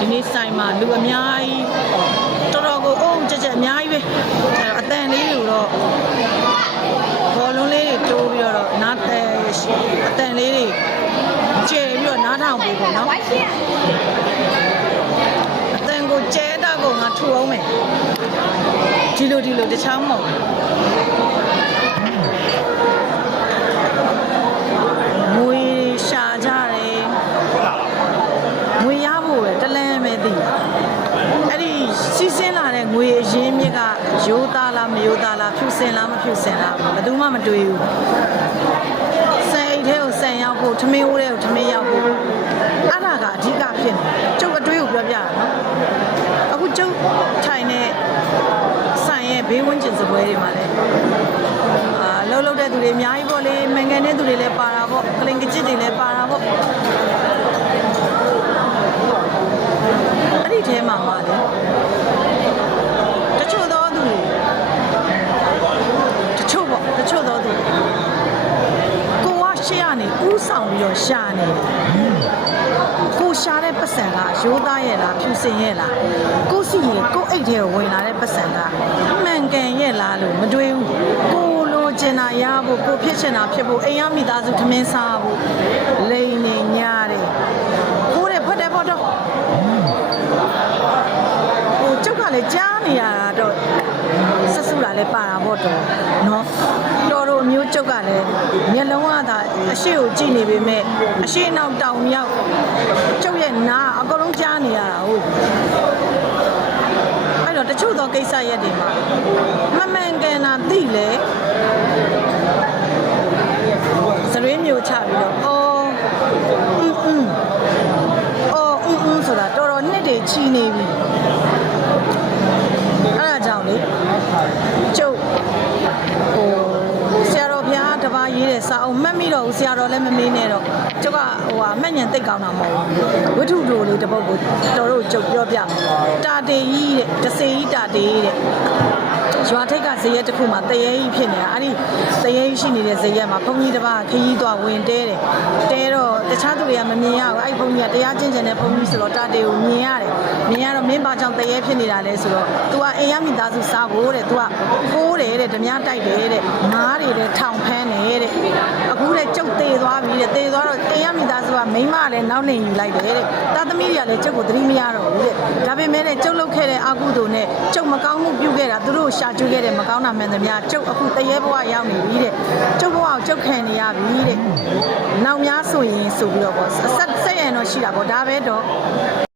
ဒီနေ့ဆိုင်မှာလူအများကြီးတော်တော်ကိုအုံကြက်ကြက်အများကြီးပဲအတန်လေးတွေတော့ဘောလုံးလေးတွေတိုးပြီးတော့နားအတန်လေးတွေကျဲပြီးတော့နားထောင်ပြီးပေါ့နော်အတန်ကိုကျဲတာကိုငါထူအောင်မယ်ဒီလိုတခြားမဟုတ်ငွေရှာကြတယ်ငွေရဖို့တလန်းပဲသိအဲ့ဒီစီးစင်းလာတဲ့ငွေအရင်းမြစ်ကရိုးသားလားမရိုးသားလားဖြူစင်လားမဖြူစင်လားဘယ်သူမှမတွေးဘူးဆန်အိတ်ထဲကိုဆန်ရောက်ဖို့ထမင်းဝိုးထဲကိုထမင်းရောက်ဖို့အဲ့ဒါကအဓိကဖြစ်နေကျုပ်အတွေးကိုပြောပြတာနော်အခုကျုပ်ထိုင်နေဆိုင်ရဲ့ဘေးဝန်းကျင်စပွဲတွေမှာလည်းလှုပ်တဲ့သူတွေအများကြီးပေါ့လေမန်ကန်တဲ့သူတွေလည်းပါတာပေါ့ကလင်ကကြစ်တွေလည်းပါတာပေါ့အဲ့ဒီထဲမှာပါလေတချို့သောသူတွေတချို့သောသူကိုကရှေ့ကနေဥဆောင်ပြီးတော့ရှာနေတယ်ကိုရှာတဲ့ပတ်စံကရိုးသားရဲ့လားဖြူစင်ရဲ့လားကိုစီရင်ကိုအိတ်ထဲကိုဝင်လာတဲ့ပတ်စံကမှန်ကန်ရဲ့လားလို့မတွေးဘူးကိုလိုချင်တာရဖို့ကိုဖြစ်ချင်တာဖြစ်ဖို့အိမ်ရမိသားစုထမင်းစားဖို့လိန်နေညားတယ်ကိုတဲ့ဖတ်တယ်ပေါ့တော့ဟိုကျုပ်ကလည်းကြားနေရတာတော့ဆက်စုလာလည်းပါတာပေါ့တော့နော်တော်တို့မျိုးကျုပ်ကလည်းမျက်လုံးကသာအရှိကိုကြည့်နေပေမဲ့အရှိနောက်တောင်မြောက်ကျုပ်ရဲ့နားအကုန်လုံးကြားနေရတာဟုတ်အဲ့တော့တချို့သောကိစ္စရက်တွေမှာမမှန်ကန်တာသိလေစရွေးမျိုးချပြီးတော့ဆိုတာတော်တော်နှစ်တွေချီနေပြီအဲ့ဒါကြောင့်လေကျုပ်ဟိုဆရာတော်ဘုရားတပါးရေးတဲ့စာအုပ်မှတ်မိတော့ဘူးဆရာတော်လည်းမမေးနဲ့တော့ကျုပ်ကမှတ်ဉာဏ်သိကောင်းတာမဟုတ်ဘူးဝိထုတို့လေးတစ်ပုဒ်ကိုတော်တို့ကျုပ်ပြောပြတာတေကြီးတဲ့တစေကြီးတာတေတဲ့ရွာထိပ်ကဇေယျတစ်ခုမှာတရေကြီးဖြစ်နေတာအဲ့ဒီတရေကြီးရှိနေတဲ့ဇေယျမှာဘုန်းကြီးတစ်ပါးခရီးသွားဝင်တဲတော့တခြားသူတွေကမမြင်ရဘူးအဲ့ဘုန်းကြီးကတရားကျင့်ကြံတဲ့ဘုန်းကြီးဆိုတော့တာတေကိုမြင်ရတယ်မြင်ရတော့မင်းဘာကြောင့်တရေဖြစ်နေတာလဲဆိုတော့ तू ကအိမ်ရမိသားစုစားဖို့တဲ့ तू ကဖိုးတယ်တဲ့ဓမြတိုက်တယ်တဲ့ငားတွေတဲ့ထောင်ဖမ်းတယ်တဲ့အခုတဲ့ကျုပ်သေးသွားပြီတဲ့သေသွားတော့အိမ်ရမိသားစုကမိန်းမလည်းနောက်နေယူလိုက်တယ်တဲ့တာသမီးတွေကလည်းကျုပ်ကိုသတိမရတော့ဘူးတဲ့ဒါပေမဲ့ကျုပ်လုပ်ခဲ့တဲ့အကုသိုလ်နဲ့ကျုပ်မကောင်းမှုပြုခဲ့တာသူတို့ရှာကျွေးခဲ့တဲ့မကောင်းတာမှန်သမျှကျုပ်အခုတရေဘဝရောက်နေပြီတဲ့ကျုပ်ဘဝကိုကျုပ်ခံနေရပြီတဲ့နောက်များဆိုရင်ဆိုပြီးတော့ပေါ့ဆက်ရန်တော့ရှိတာပေါ့ဒါပဲတော့